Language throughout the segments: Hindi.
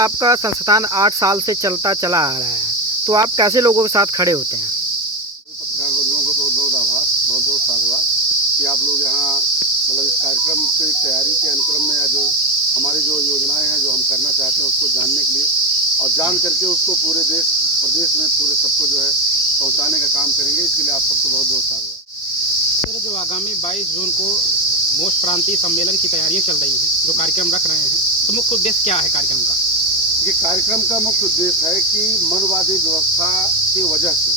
आपका संस्थान 8 साल से चलता चला आ रहा है, तो आप कैसे लोगों के साथ खड़े होते हैं? पत्रकार बंधुओं को बहुत बहुत आभार, बहुत बहुत साधुवाद कि आप लोग यहाँ मतलब इस कार्यक्रम की तैयारी के अनुक्रम में या जो हमारी जो योजनाएं हैं जो हम करना चाहते हैं उसको जानने के लिए और जान करके उसको पूरे देश प्रदेश में पूरे सबको जो है पहुँचाने का काम करेंगे। इसके लिए आप सबको बहुत बहुत साधुवाद। सर, जो आगामी 22 जून को मोस्ट प्रांतीय सम्मेलन की तैयारियां चल रही हैं, जो कार्यक्रम रख रहे हैं, तो मुख्य उद्देश्य क्या है कार्यक्रम का? ये कार्यक्रम का मुख्य उद्देश्य है कि मनवादी व्यवस्था की वजह से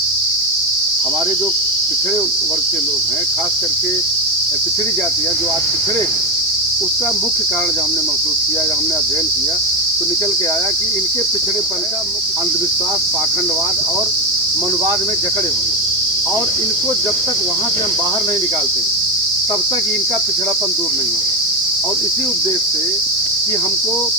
हमारे जो पिछड़े वर्ग के लोग हैं, खास करके पिछड़ी जातियाँ जो आज पिछड़े हैं, उसका मुख्य कारण जब हमने महसूस किया, जब हमने अध्ययन किया तो निकल के आया कि इनके पिछड़ेपन का मुख्य अंधविश्वास, पाखंडवाद और मनवाद में जकड़े होना, और इनको जब तक वहाँ से हम बाहर नहीं निकालते हैं तब तक इनका पिछड़ापन दूर नहीं होगा। और इसी उद्देश्य से कि हमको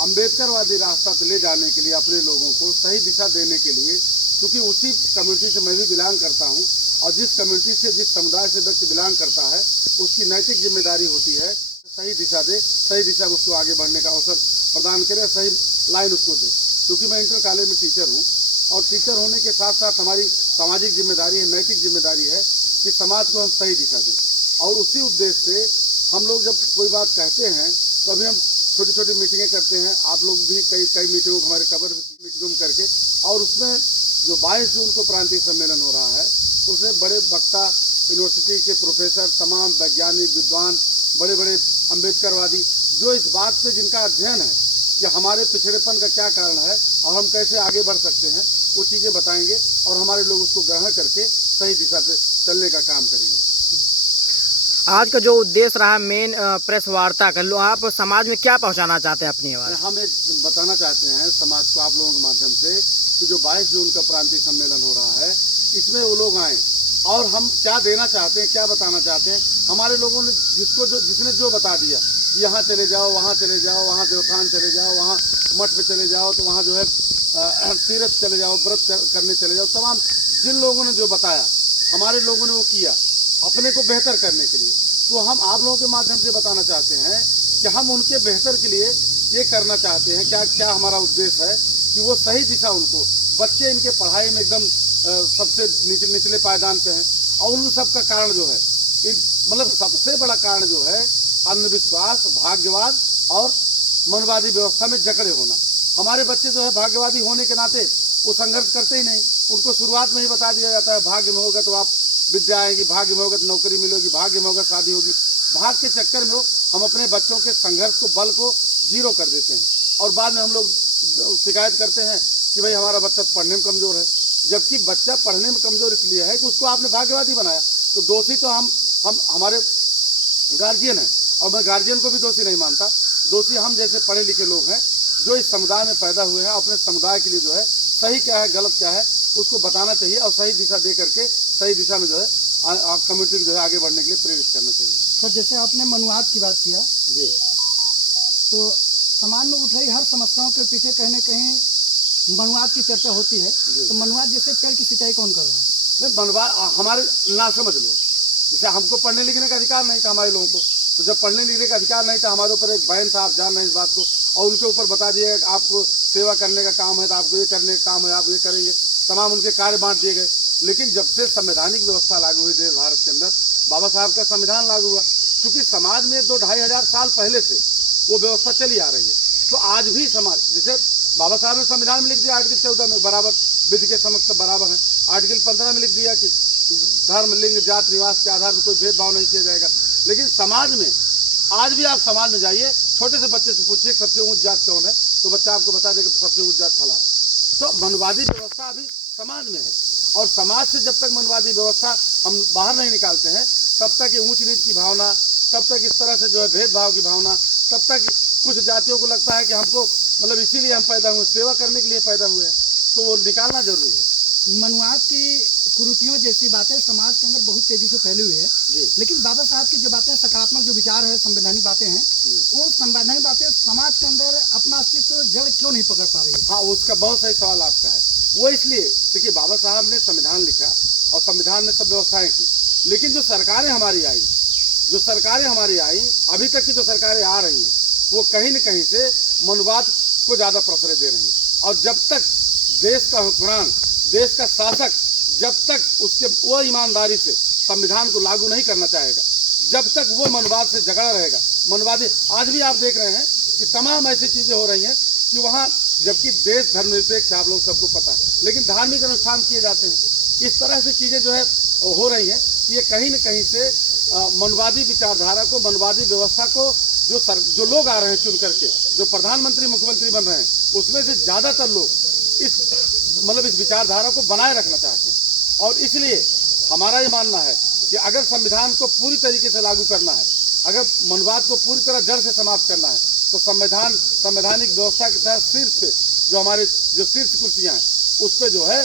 अम्बेडकरवादी रास्ता पे ले जाने के लिए अपने लोगों को सही दिशा देने के लिए, क्योंकि उसी कम्युनिटी से मैं भी बिलोंग करता हूँ और जिस कम्युनिटी से, जिस समुदाय से व्यक्ति बिलोंग करता है उसकी नैतिक जिम्मेदारी होती है सही दिशा दे, सही दिशा में उसको आगे बढ़ने का अवसर प्रदान करे, सही लाइन उसको दे। क्योंकि मैं इंटर कॉलेज में टीचर हूँ और टीचर होने के साथ साथ हमारी सामाजिक जिम्मेदारी है, नैतिक जिम्मेदारी है कि समाज को हम सही दिशा दें। और उसी उद्देश्य से हम लोग जब कोई बात कहते हैं तो अभी हम छोटी छोटी मीटिंगें करते हैं, आप लोग भी कई मीटिंगों को हमारे कवर मीटिंगों में करके, और उसमें जो 22 जून को प्रांतीय सम्मेलन हो रहा है उसमें बड़े वक्ता, यूनिवर्सिटी के प्रोफेसर, तमाम वैज्ञानिक, विद्वान, बड़े बड़े अम्बेडकरवादी जो इस बात पे जिनका अध्ययन है कि हमारे पिछड़ेपन का क्या कारण है और हम कैसे आगे बढ़ सकते हैं, वो चीज़ें बताएंगे और हमारे लोग उसको ग्रहण करके सही दिशा पे चलने का काम करेंगे। आज का जो उद्देश्य रहा मेन प्रेस वार्ता का, आप समाज में क्या पहुंचाना चाहते हैं अपनी आवाज़? हम एक बताना चाहते हैं समाज को, आप लोगों के माध्यम से, कि जो 22 जून का प्रांतीय सम्मेलन हो रहा है इसमें वो लोग आएँ और हम क्या देना चाहते हैं, क्या बताना चाहते हैं। हमारे लोगों ने जिसने जो बता दिया, यहाँ चले जाओ, वहाँ चले जाओ, वहाँ देवस्थान चले जाओ, वहाँ मठ पे चले जाओ, तो वहाँ जो है तीर्थ चले जाओ, व्रत करने चले जाओ, तमाम जिन लोगों ने जो बताया हमारे लोगों ने वो किया अपने को बेहतर करने के लिए। तो हम आप लोगों के माध्यम से बताना चाहते हैं कि हम उनके बेहतर के लिए ये करना चाहते हैं, क्या क्या हमारा उद्देश्य है कि वो सही दिशा, उनको बच्चे इनके पढ़ाई में एकदम सबसे निचले पायदान पे हैं और उन सब का कारण जो है, मतलब सबसे बड़ा कारण जो है अंधविश्वास, भाग्यवाद और मनवादी व्यवस्था में जकड़े होना। हमारे बच्चे जो है भाग्यवादी होने के नाते वो संघर्ष करते ही नहीं, उनको शुरुआत में ही बता दिया जाता है भाग्य में होगा तो आप विद्या आएगी, भाग्य में होगा तो नौकरी मिलेगी, भाग्य में होगा शादी होगी। भाग के चक्कर में हम अपने बच्चों के संघर्ष को, बल को जीरो कर देते हैं और बाद में हम लोग शिकायत करते हैं कि भाई हमारा बच्चा पढ़ने में कमज़ोर है, जबकि बच्चा पढ़ने में कमज़ोर इसलिए है कि उसको आपने भाग्यवादी बनाया। तो दोषी तो हम हमारे गार्जियन हैं और मैं गार्जियन को भी दोषी नहीं मानता। दोषी हम जैसे पढ़े लिखे लोग हैं जो इस समुदाय में पैदा हुए हैं, अपने समुदाय के लिए जो है सही क्या है, गलत क्या है, उसको बताना चाहिए और सही दिशा दे करके सही दिशा में जो है कम्युनिटी को जो है आगे बढ़ने के लिए प्रेरित करना चाहिए। सर, जैसे आपने मनुवाद की बात किया जी, तो समाज में उठ रही हर समस्याओं के पीछे कहीं न कहीं मनुवाद की चर्चा होती है। तो मनुवाद जैसे पेड़ की सिंचाई कौन कर रहा है? नहीं, मनवाद हमारे ना समझ लो, जैसे हमको पढ़ने लिखने का अधिकार नहीं था हमारे लोगों को, तो जब पढ़ने लिखने का अधिकार नहीं था हमारे ऊपर एक बैन था, आप जान रहे हैं इस बात को, और उनके ऊपर बता दिए आपको सेवा करने का काम है तो आपको ये करने का काम है, आप ये करेंगे, तमाम उनके कार्य बांट दिए गए। लेकिन जब से संवैधानिक व्यवस्था लागू हुई देश भारत के अंदर, बाबा साहब का संविधान लागू हुआ, क्योंकि समाज में 2-2.5 साल पहले से वो व्यवस्था चली आ रही है। तो आज भी समाज, जैसे बाबा साहब ने संविधान में लिख दिया आर्टिकल 14 में बराबर विधि के समक्ष बराबर है, आर्टिकल 15 में लिख दिया कि धर्म, लिंग, जात, निवास के आधार पर कोई भेदभाव नहीं किया जाएगा। लेकिन समाज में आज भी, आप समाज में जाइए, छोटे से बच्चे से पूछिए सबसे ऊंच जात कौन है, तो बच्चा आपको बता देगा सबसे ऊंच जात फला है। तो मनवादी व्यवस्था अभी समाज में है और समाज से जब तक मनवादी व्यवस्था हम बाहर नहीं निकालते हैं तब तक ये ऊंच नीच की भावना, तब तक इस तरह से जो है भेदभाव की भावना, तब तक कुछ जातियों को लगता है कि हमको मतलब इसीलिए हम पैदा हुए, सेवा करने के लिए पैदा हुए हैं, तो वो निकालना जरूरी है। मनुवाद की कुरीतियों जैसी बातें समाज के अंदर बहुत तेजी से फैली हुई है, लेकिन बाबा साहब की जो बातें, सकारात्मक जो विचार है, संवैधानिक बातें हैं, वो संवैधानिक बातें समाज के अंदर अपना अस्तित्व जड़ क्यों नहीं पकड़ पा रही है? हाँ, उसका बहुत सही सवाल आपका है। वो इसलिए, देखिए बाबा साहब ने संविधान लिखा और संविधान में सब व्यवस्थाएं की, लेकिन जो सरकारें हमारी आई, अभी तक की जो सरकारें आ रही हैं, वो कहीं न कहीं से मनुवाद को ज़्यादा प्रश्रय दे रही हैं। और जब तक देश का हुक्मरान, देश का शासक जब तक उसके वो ईमानदारी से संविधान को लागू नहीं करना चाहेगा, जब तक वो मनवाद से झगड़ा रहेगा, मनवादी आज भी आप देख रहे हैं कि तमाम ऐसी चीज़ें हो रही हैं कि वहाँ, जबकि देश धर्मनिरपेक्ष आप लोग सबको पता है, लेकिन धार्मिक अनुष्ठान किए जाते हैं। इस तरह से चीज़ें जो है हो रही हैं, ये कहीं न कहीं से मनवादी विचारधारा को, मनवादी व्यवस्था को जो लोग आ रहे हैं चुन करके, जो प्रधानमंत्री मुख्यमंत्री बन रहे हैं, उसमें से ज़्यादातर लोग इस विचारधारा को बनाए रखना चाहते हैं। और इसलिए हमारा ये मानना है कि अगर संविधान को पूरी तरीके से लागू करना है, अगर मनवाद को पूरी तरह जड़ से समाप्त करना है, तो संवैधानिक व्यवस्था के तहत शीर्ष पे जो शीर्ष कुर्सियाँ हैं, उस पर जो है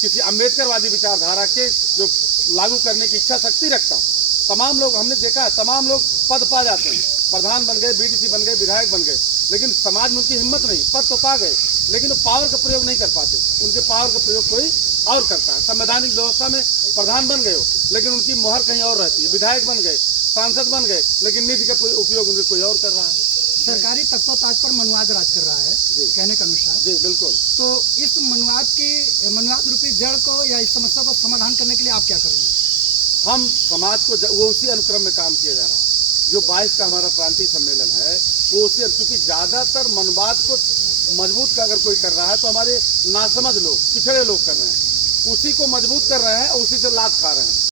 किसी अम्बेडकरवादी विचारधारा के जो लागू करने की इच्छा शक्ति रखता हूँ। तमाम लोग, हमने देखा है, तमाम लोग पद पा जाते हैं, प्रधान बन गए, बीडीसी बन गए, विधायक बन गए, लेकिन समाज में उनकी हिम्मत नहीं, पद तो पा गए लेकिन वो पावर का प्रयोग नहीं कर पाते। उनके पावर का प्रयोग कोई और करता है। संवैधानिक व्यवस्था में प्रधान बन गए हो, लेकिन उनकी मोहर कहीं और रहती है। विधायक बन गए, सांसद बन गए, लेकिन निधि का उपयोग उनके कोई और कर रहा है। सरकारी तख्तोताज पर मनवाद राज कर रहा है कहने के अनुसार। जी बिल्कुल। तो इस मनवाद रूपी जड़ को या इस समस्या को समाधान करने के लिए आप क्या कर रहे हैं? हम समाज को वो उसी अनुक्रम में काम किया जा रहा है। जो 22 का हमारा प्रांतीय सम्मेलन है, वो उसी, क्योंकि ज़्यादातर मनवाद को मजबूत का अगर कोई कर रहा है तो हमारे नासमझ लोग, पिछड़े लोग कर रहे हैं, उसी को मजबूत कर रहे हैं और उसी से लात खा रहे हैं।